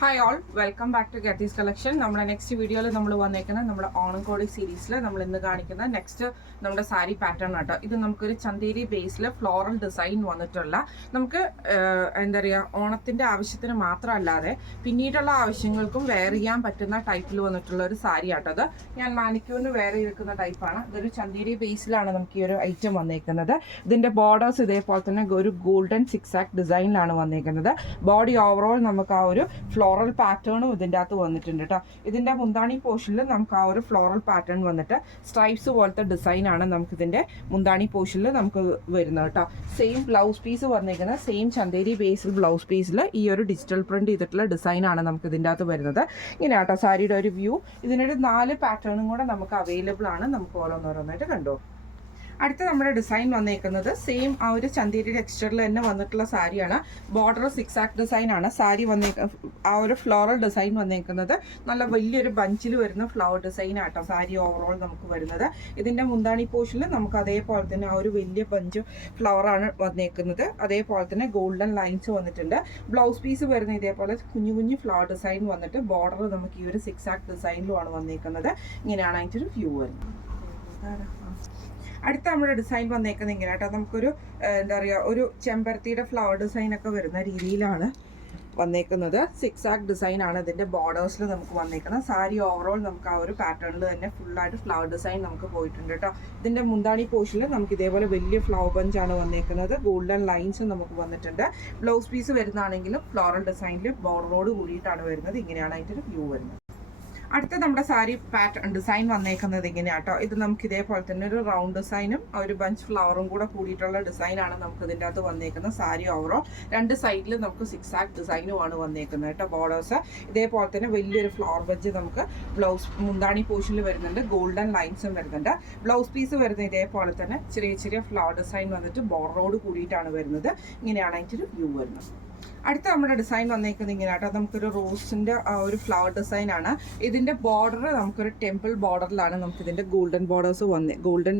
Hi all, welcome back to ഗത്തീസ് collection. നമ്മുടെ next വീഡിയോയിൽ നമ്മൾ വന്നേക്കുന്ന നമ്മുടെ ഓണംകോടി സീരീസിൽ നമ്മൾ ഇന്ന് കാണിക്കുന്ന നെക്സ്റ്റ് നമ്മുടെ സാരി പാറ്റേൺ ആട്ടോ. ഇത് നമുക്കൊരു ചന്തേരി ബേസിൽ ഫ്ലോറൽ ഡിസൈൻ വന്നിട്ടുള്ള നമുക്ക് എന്താ പറയുക, ഓണത്തിൻ്റെ ആവശ്യത്തിന് മാത്രമല്ലാതെ പിന്നീടുള്ള ആവശ്യങ്ങൾക്കും വെയർ ചെയ്യാൻ പറ്റുന്ന ടൈപ്പിൽ വന്നിട്ടുള്ള ഒരു സാരി ആട്ടോ. അത് ഞാൻ മാനിക്യൂറിന് വെയർ ചെയ്തിരിക്കുന്ന ടൈപ്പാണ്. ഇതൊരു ചന്തേരി ബേസിലാണ് നമുക്ക് ഈ ഒരു ഐറ്റം വന്നേക്കുന്നത്. ഇതിൻ്റെ ബോർഡേഴ്സ് ഇതേപോലെ തന്നെ ഒരു ഗോൾഡൻ സിക്സാക് ഡിസൈനിലാണ് വന്നേക്കുന്നത്. ബോഡി ഓവറോൾ നമുക്ക് ആ ഒരു ഫ്ലോറൽ പാറ്റേണും ഇതിൻ്റെ അകത്ത് വന്നിട്ടുണ്ട് കേട്ടോ. ഇതിൻ്റെ മുന്താണി പോർഷനിൽ നമുക്ക് ആ ഒരു ഫ്ലോറൽ പാറ്റേൺ വന്നിട്ട് സ്ട്രൈപ്സ് പോലത്തെ ഡിസൈനാണ് നമുക്കിതിൻ്റെ മുന്താണി പോർഷനിൽ നമുക്ക് വരുന്നത് കേട്ടോ. സെയിം ബ്ലൗസ് പീസ് വന്നിരിക്കുന്നത് സെയിം ചന്തേരി ബേസിൽ ബ്ലൗസ് പീസിൽ ഈ ഒരു ഡിജിറ്റൽ പ്രിന്റ് ചെയ്തിട്ടുള്ള ഡിസൈനാണ് നമുക്ക് ഇതിൻ്റെ അകത്ത് വരുന്നത്. ഇങ്ങനെ കേട്ടോ സാരിയുടെ ഒരു വ്യൂ. ഇതിനൊരു 4 പാറ്റേണും കൂടെ നമുക്ക് അവൈലബിൾ ആണ്. നമുക്ക് ഓരോന്നോരോന്നായിട്ട് കണ്ടോ. അടുത്ത നമ്മുടെ ഡിസൈൻ വന്നേക്കുന്നത് സെയിം ആ ഒരു ചന്തേരി ടെക്സ്ചറിൽ തന്നെ വന്നിട്ടുള്ള സാരിയാണ്. ബോർഡർ സിക്സാക് ഡിസൈൻ ആണ് സാരി ആ ഒരു ഫ്ലോറൽ ഡിസൈൻ വന്നേക്കുന്നത്. നല്ല വലിയൊരു ബഞ്ചിൽ വരുന്ന ഫ്ലവർ ഡിസൈൻ ആട്ടോ സാരി ഓവറോൾ നമുക്ക് വരുന്നത്. ഇതിൻ്റെ മുന്താണി പോർഷനിൽ നമുക്ക് അതേപോലെ തന്നെ ആ ഒരു വലിയ ബഞ്ച് ഫ്ലവറാണ് വന്നേക്കുന്നത്. അതേപോലെ തന്നെ ഗോൾഡൻ ലൈൻസ് വന്നിട്ടുണ്ട്. ബ്ലൗസ് പീസ് വരുന്ന ഇതേപോലെ കുഞ്ഞു കുഞ്ഞു ഫ്ലവർ ഡിസൈൻ വന്നിട്ട് ബോർഡർ നമുക്ക് ഈ ഒരു സിക്സാക് ഡിസൈനിലുമാണ് വന്നേക്കുന്നത്. ഇങ്ങനെയാണ് അതിൻ്റെ ഒരു വ്യൂ വരുന്നത്. അടുത്ത നമ്മുടെ ഡിസൈൻ വന്നേക്കുന്നത് ഇങ്ങനെ കേട്ടോ. നമുക്കൊരു എന്താ പറയുക, ഒരു ചെമ്പരത്തിയുടെ ഫ്ലവർ ഡിസൈനൊക്കെ വരുന്ന രീതിയിലാണ് വന്നേക്കുന്നത്. സിക്സാക് ഡിസൈനാണ് ഇതിൻ്റെ ബോർഡേഴ്സിൽ നമുക്ക് വന്നേക്കുന്നത്. സാരി ഓവറോൾ നമുക്ക് ആ ഒരു പാറ്റേണിൽ തന്നെ ഫുള്ളായിട്ട് ഫ്ലവർ ഡിസൈൻ നമുക്ക് പോയിട്ടുണ്ട് കേട്ടോ. ഇതിൻ്റെ മുന്താണി പോർഷനിൽ നമുക്ക് ഇതേപോലെ വലിയ ഫ്ലവർ ബഞ്ചാണ് വന്നേക്കുന്നത്. ഗോൾഡൻ ലൈൻസ് നമുക്ക് വന്നിട്ടുണ്ട്. ബ്ലൗസ് പീസ് വരുന്നതാണെങ്കിലും ഫ്ലോറൽ ഡിസൈനിൽ ബോർഡറോട് കൂടിയിട്ടാണ് വരുന്നത്. ഇങ്ങനെയാണ് അതിൻ്റെ ഒരു വ്യൂ വരുന്നത്. അടുത്ത നമ്മുടെ സാരി പാറ്റേൺ ഡിസൈൻ വന്നേക്കുന്നത് ഇങ്ങനെയാട്ടോ. ഇത് നമുക്ക് ഇതേപോലെ തന്നെ ഒരു റൗണ്ട് ഡിസൈനും ഒരു ബഞ്ച് ഫ്ലവറും കൂടെ കൂടിയിട്ടുള്ള ഡിസൈനാണ് നമുക്ക് ഇതിൻ്റെ അകത്ത് വന്നേക്കുന്നത്. സാരി ഓവറോൾ 2 സൈഡിൽ നമുക്ക് സിക്സാക് ഡിസൈനുമാണ് വന്നേക്കുന്നത് കേട്ടോ. ബോർഡേഴ്സ് ഇതേപോലെ തന്നെ വലിയൊരു ഫ്ലവർ ബഞ്ച് നമുക്ക് ബ്ലൗസ് മുന്താണി പോർഷനിൽ വരുന്നുണ്ട്. ഗോൾഡൻ ലൈൻസും വരുന്നുണ്ട്. ബ്ലൗസ് പീസ് വരുന്ന ഇതേപോലെ തന്നെ ചെറിയ ചെറിയ ഫ്ലവർ ഡിസൈൻ വന്നിട്ട് ബോർഡറോട് കൂടിയിട്ടാണ് വരുന്നത്. ഇങ്ങനെയാണ് അതിൻ്റെ ഒരു വ്യൂ വരുന്നത്. അടുത്ത നമ്മുടെ ഡിസൈൻ വന്നേക്കുന്നത് ഇങ്ങനെ കേട്ടോ. നമുക്കൊരു റോസിൻ്റെ ഒരു ഫ്ലവർ ഡിസൈനാണ്. ഇതിൻ്റെ ബോർഡർ നമുക്കൊരു ടെമ്പിൾ ബോർഡറിലാണ് നമുക്കിതിൻ്റെ ഗോൾഡൻ ബോർഡേഴ്സ് ഗോൾഡൻ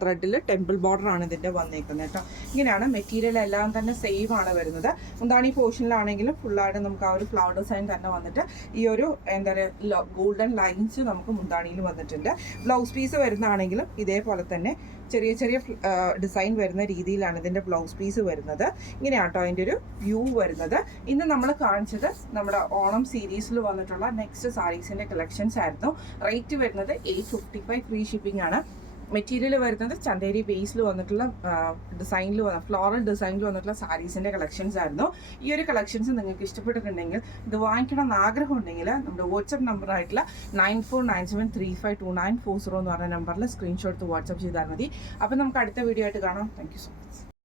ത്രെഡിൽ ടെമ്പിൾ ബോർഡറാണ് ഇതിൻ്റെ വന്നേക്കുന്നത് കേട്ടോ. ഇങ്ങനെയാണ്. മെറ്റീരിയൽ എല്ലാം തന്നെ സെയിം ആണ് വരുന്നത്. മുന്താണി പോർഷനിലാണെങ്കിലും ഫുള്ളായിട്ട് നമുക്ക് ആ ഒരു ഫ്ലവർ ഡിസൈൻ തന്നെ വന്നിട്ട് ഈ ഒരു എന്താ പറയുക ഗോൾഡൻ ലൈൻസ് നമുക്ക് മുന്താണിയിൽ വന്നിട്ടുണ്ട്. ബ്ലൗസ് പീസ് വരുന്നതാണെങ്കിലും ഇതേപോലെ തന്നെ ചെറിയ ചെറിയ ഡിസൈൻ വരുന്ന രീതിയിലാണ് ഇതിൻ്റെ ബ്ലൗസ് പീസ് വരുന്നത്. ഇങ്ങനെയാട്ടോ അതിൻ്റെ ഒരു വ്യൂ വരുന്നത്. ഇന്ന് നമ്മൾ കാണിച്ചത് നമ്മുടെ ഓണം സീരീസിൽ വന്നിട്ടുള്ള നെക്സ്റ്റ് സാരീസിൻ്റെ കളക്ഷൻസ് ആയിരുന്നു. റേറ്റ് വരുന്നത് 855 ഫ്രീ ഷിപ്പിംഗ് ആണ്. മെറ്റീരിയൽ വരുന്നത് ചന്തേരി ബേസിൽ വന്നിട്ടുള്ള ഡിസൈനിൽ ഫ്ലോറൽ ഡിസൈനിൽ വന്നിട്ടുള്ള സാരീസിൻ്റെ കളക്ഷൻസ് ആയിരുന്നു. ഈ ഒരു കളക്ഷൻസ് നിങ്ങൾക്ക് ഇഷ്ടപ്പെട്ടിട്ടുണ്ടെങ്കിൽ, ഇത് വാങ്ങിക്കണം എന്ന് ആഗ്രഹമുണ്ടെങ്കിൽ നമ്മുടെ വാട്സപ്പ് നമ്പറായിട്ടുള്ള 9497352940 എന്ന് പറഞ്ഞ നമ്പറിൽ സ്ക്രീൻഷോട്ട് വാട്സപ്പ് ചെയ്താൽ മതി. അപ്പോൾ നമുക്ക് അടുത്ത വീഡിയോ ആയിട്ട് കാണാം. Thank you so much.